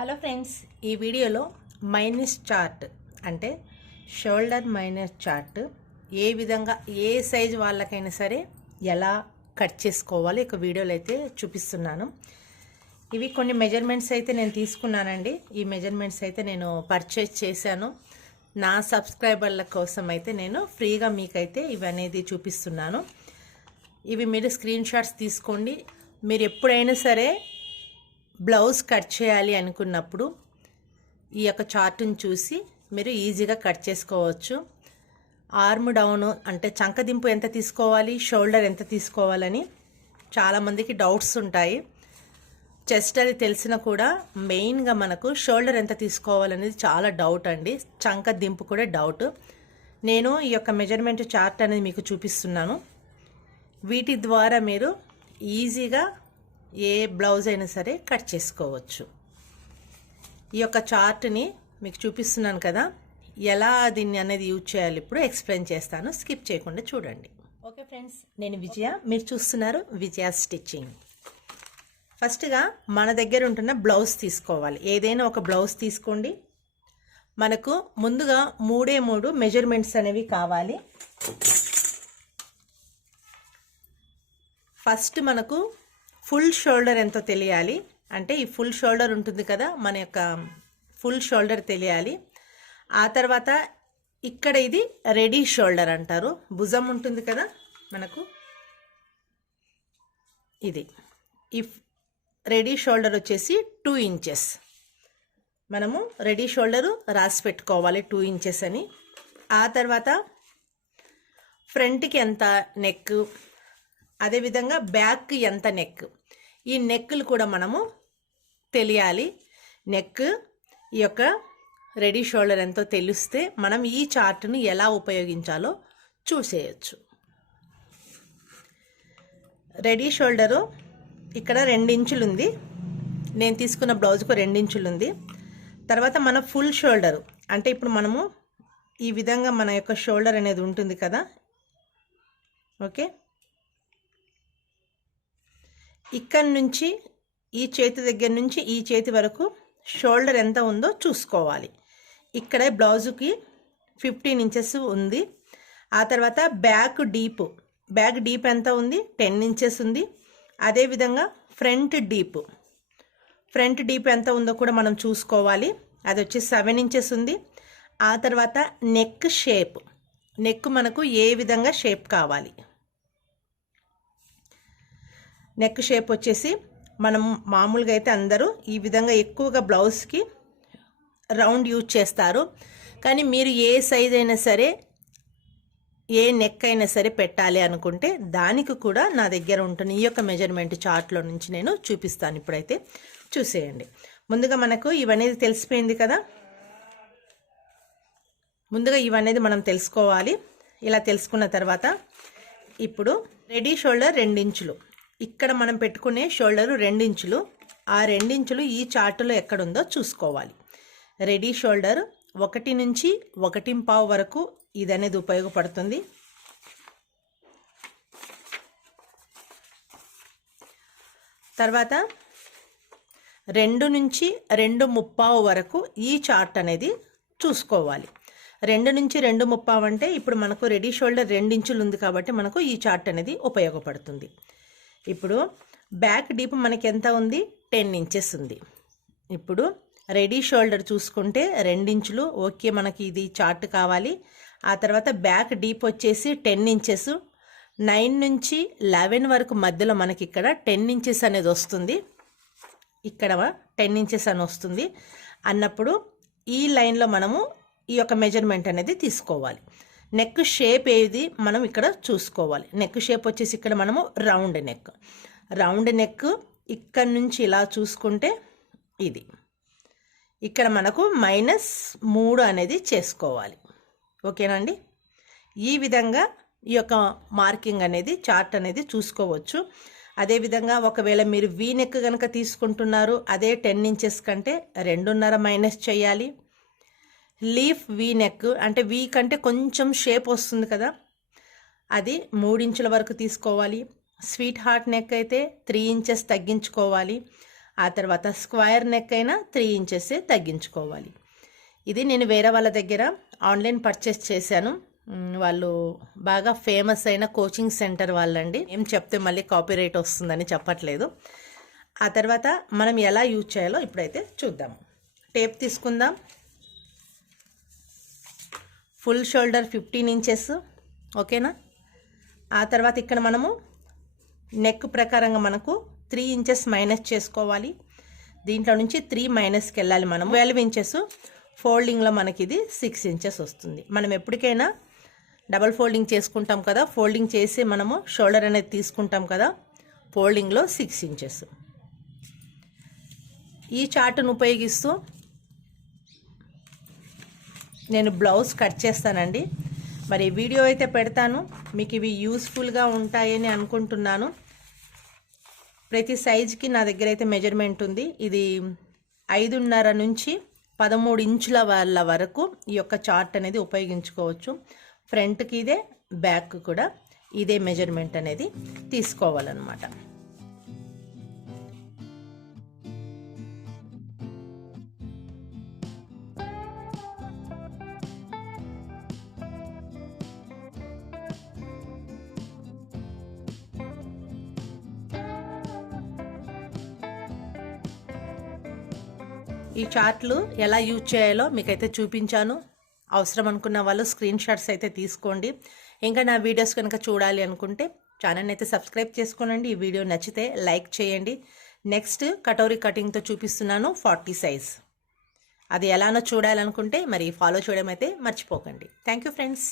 Hello friends, ఈ వీడియోలో minus chart అంటే షోల్డర్ మైనస్ చార్ట్ ఏ విధంగా ఏ సైజ్ వాళ్ళకైనా సరే ఎలా కట్ చేసుకోవాలి ఒక వీడియోలో అయితే చూపిస్తున్నాను. ఇవి కొన్ని మెజర్మెంట్స్ అయితే నేను తీసుకున్నానండి. ఈ మెజర్మెంట్స్ అయితే నేను పర్చేస్ చేశాను. నా సబ్స్క్రైబర్ల కోసం అయితే నేను ఫ్రీగా మీకైతే ఇవి అనేది చూపిస్తున్నాను. ఇవి మీరు స్క్రీన్ షాట్స్ తీసుకోండి. మీరు ఎప్పుడైనా సరే బ్లౌజ్ కట్ చేయాలి అనుకున్నప్పుడు ఈ యొక్క చార్ట్ని చూసి మీరు ఈజీగా కట్ చేసుకోవచ్చు. ఆర్మ్ డౌన్ అంటే చంకదింపు ఎంత తీసుకోవాలి, షోల్డర్ ఎంత తీసుకోవాలని చాలామందికి డౌట్స్ ఉంటాయి. చెస్ట్ అది తెలిసినా కూడా మెయిన్గా మనకు షోల్డర్ ఎంత తీసుకోవాలనేది చాలా డౌట్ అండి. చంకదింపు కూడా డౌట్. నేను ఈ యొక్క మెజర్మెంట్ చార్ట్ అనేది మీకు చూపిస్తున్నాను. వీటి ద్వారా మీరు ఈజీగా ఏ బ్లౌజ్ అయినా సరే కట్ చేసుకోవచ్చు. ఈ యొక్క చార్ట్ని మీకు చూపిస్తున్నాను కదా, ఎలా దీన్ని అనేది యూజ్ చేయాలి ఇప్పుడు ఎక్స్ప్లెయిన్ చేస్తాను. స్కిప్ చేయకుండా చూడండి. ఓకే ఫ్రెండ్స్, నేను విజయ, మీరు చూస్తున్నారు విజయ స్టిచ్చింగ్. ఫస్ట్గా మన దగ్గర ఉంటున్న బ్లౌజ్ తీసుకోవాలి. ఏదైనా ఒక బ్లౌజ్ తీసుకోండి. మనకు ముందుగా మూడు మెజర్మెంట్స్ అనేవి కావాలి. ఫస్ట్ మనకు ఫుల్ షోల్డర్ ఎంతో తెలియాలి. అంటే ఈ ఫుల్ షోల్డర్ ఉంటుంది కదా, మన యొక్క ఫుల్ షోల్డర్ తెలియాలి. ఆ తర్వాత ఇక్కడ ఇది రెడీ షోల్డర్ అంటారు. భుజం ఉంటుంది కదా మనకు, ఇది ఈ రెడీ షోల్డర్ వచ్చేసి 2 ఇంచెస్. మనము రెడీ షోల్డరు రాసి పెట్టుకోవాలి 2 ఇంచెస్ అని. ఆ తర్వాత ఫ్రంట్కి ఎంత నెక్, అదేవిధంగా బ్యాక్ ఎంత నెక్, ఈ నెక్కులు కూడా మనము తెలియాలి. నెక్ ఈ యొక్క రెడీ షోల్డర్ ఎంతో తెలిస్తే మనం ఈ చార్ట్ను ఎలా ఉపయోగించాలో చూసేయచ్చు. రెడీ షోల్డరు ఇక్కడ 2 ఇంచులు ఉంది. నేను తీసుకున్న బ్లౌజ్కు 2 ఇంచులు ఉంది. తర్వాత మన ఫుల్ షోల్డరు అంటే ఇప్పుడు మనము ఈ విధంగా మన యొక్క షోల్డర్ అనేది ఉంటుంది కదా. ఓకే, ఇక్కడి నుంచి ఈ చేతి దగ్గర నుంచి ఈ చేతి వరకు షోల్డర్ ఎంత ఉందో చూసుకోవాలి. ఇక్కడ బ్లౌజుకి 15 ఇంచెస్ ఉంది. ఆ తర్వాత బ్యాక్ డీప్ ఎంత ఉంది, 10 ఇంచెస్ ఉంది. అదేవిధంగా ఫ్రంట్ డీప్ ఎంత ఉందో కూడా మనం చూసుకోవాలి. అది వచ్చి 7 ఇంచెస్ ఉంది. ఆ తర్వాత నెక్ మనకు ఏ విధంగా షేప్ కావాలి. నెక్ షేప్ వచ్చేసి మనం మామూలుగా అయితే అందరూ ఈ విధంగా ఎక్కువగా బ్లౌజ్కి రౌండ్ యూజ్ చేస్తారు. కానీ మీరు ఏ సైజ్ అయినా సరే, ఏ నెక్ అయినా సరే పెట్టాలి అనుకుంటే దానికి కూడా నా దగ్గర ఉంటుంది. ఈ యొక్క మెజర్మెంట్ చార్ట్లో నుంచి నేను చూపిస్తాను. ఇప్పుడైతే చూసేయండి. ముందుగా మనకు ఇవనేది తెలిసిపోయింది కదా. ముందుగా ఇవనేది మనం తెలుసుకోవాలి. ఇలా తెలుసుకున్న తర్వాత ఇప్పుడు రెడీ షోల్డర్ 2 ఇంచులు, ఇక్కడ మనం పెట్టుకునే షోల్డరు 2 ఇంచులు. ఆ 2 ఇంచులు ఈ చార్టులో ఎక్కడుందో చూసుకోవాలి. రెడీ షోల్డర్ 1 నుంచి 1.5 వరకు ఇది అనేది ఉపయోగపడుతుంది. తర్వాత 2 నుంచి 2.5 వరకు ఈ చార్ట్ అనేది చూసుకోవాలి. 2 నుంచి 2.5 అంటే ఇప్పుడు మనకు రెడీ షోల్డర్ 2 ఇంచులు ఉంది కాబట్టి మనకు ఈ చార్ట్ అనేది ఉపయోగపడుతుంది. ఇప్పుడు బ్యాక్ డీప్ మనకి ఎంత ఉంది, 10 ఇంచెస్ ఉంది. ఇప్పుడు రెడీ షోల్డర్ చూసుకుంటే 2 ఇంచులు. ఓకే, మనకి ఇది చార్ట్ కావాలి. ఆ తర్వాత బ్యాక్ డీప్ వచ్చేసి 10 ఇంచెస్. 9 నుంచి 11 వరకు మధ్యలో మనకి ఇక్కడ 10 ఇంచెస్ అనేది వస్తుంది. ఇక్కడ 10 ఇంచెస్ అని వస్తుంది అన్నప్పుడు ఈ లైన్లో మనము ఈ యొక్క మెజర్మెంట్ అనేది తీసుకోవాలి. నెక్ షేప్ ఏది మనం ఇక్కడ చూసుకోవాలి. నెక్ షేప్ వచ్చేసి ఇక్కడ మనము రౌండ్ నెక్ ఇక్కడ నుంచి ఇలా చూసుకుంటే ఇది ఇక్కడ మనకు -3 అనేది చేసుకోవాలి. ఓకేనండి. ఈ విధంగా ఈ యొక్క మార్కింగ్ అనేది చార్ట్ అనేది చూసుకోవచ్చు. అదేవిధంగా ఒకవేళ మీరు వీ నెక్ కనుక తీసుకుంటున్నారు, అదే 10 ఇంచెస్ కంటే 2.5 మైనస్ చేయాలి. లీఫ్ వీ నెక్ అంటే వీ కంటే కొంచెం షేప్ వస్తుంది కదా, అది 3 ఇంచుల వరకు తీసుకోవాలి. స్వీట్ హార్ట్ నెక్ అయితే 3 ఇంచెస్ తగ్గించుకోవాలి. ఆ తర్వాత స్క్వేర్ నెక్ అయినా 3 ఇంచెస్ తగ్గించుకోవాలి. ఇది నేను వేరే వాళ్ళ దగ్గర ఆన్లైన్ పర్చేస్ చేశాను. వాళ్ళు బాగా ఫేమస్ అయిన కోచింగ్ సెంటర్ వాళ్ళండి. ఏం చెప్తే మళ్ళీ కాపీరైట్ వస్తుందని చెప్పట్లేదు. ఆ తర్వాత మనం ఎలా యూజ్ చేయాలో ఇప్పుడైతే చూద్దాం. టేప్ తీసుకుందాం. ఫుల్ షోల్డర్ 15 ఇంచెస్, ఓకేనా. ఆ తర్వాత ఇక్కడ మనము నెక్ ప్రకారంగా మనకు 3 ఇంచెస్ మైనస్ చేసుకోవాలి. దీంట్లో నుంచి 3 మైనస్కి వెళ్ళాలి మనం. 12 ఇంచెస్ ఫోల్డింగ్లో మనకి ఇది 6 ఇంచెస్ వస్తుంది. మనం ఎప్పటికైనా డబల్ ఫోల్డింగ్ చేసుకుంటాం కదా, ఫోల్డింగ్ చేసి మనము షోల్డర్ అనేది తీసుకుంటాం కదా, ఫోల్డింగ్లో 6 ఇంచెస్. ఈ చార్ట్ను ఉపయోగిస్తూ నేను బ్లౌజ్ కట్ చేస్తానండి. మరి వీడియో అయితే పెడతాను, మీకు ఇవి యూస్ఫుల్గా ఉంటాయని అనుకుంటున్నాను. ప్రతి సైజుకి నా దగ్గర అయితే మెజర్మెంట్ ఉంది. ఇది 5.5 నుంచి 13 ఇంచుల వాళ్ళ వరకు ఈ యొక్క చార్ట్ అనేది ఉపయోగించుకోవచ్చు. ఫ్రంట్కి ఇదే, బ్యాక్ కూడా ఇదే మెజర్మెంట్ అనేది తీసుకోవాలన్నమాట. ఈ చార్ట్లు ఎలా యూజ్ చేయాలో మీకైతే చూపించాను. అవసరం అనుకున్న వాళ్ళు స్క్రీన్ షాట్స్ అయితే తీసుకోండి. ఇంకా నా వీడియోస్ కనుక చూడాలి అనుకుంటే ఛానల్ని అయితే సబ్స్క్రైబ్ చేసుకోనండి. ఈ వీడియో నచ్చితే లైక్ చేయండి. నెక్స్ట్ కటోరీ కటింగ్తో చూపిస్తున్నాను 40 సైజ్. అది ఎలానో చూడాలనుకుంటే మరి ఫాలో చేయడం అయితే మర్చిపోకండి. Thank you friends.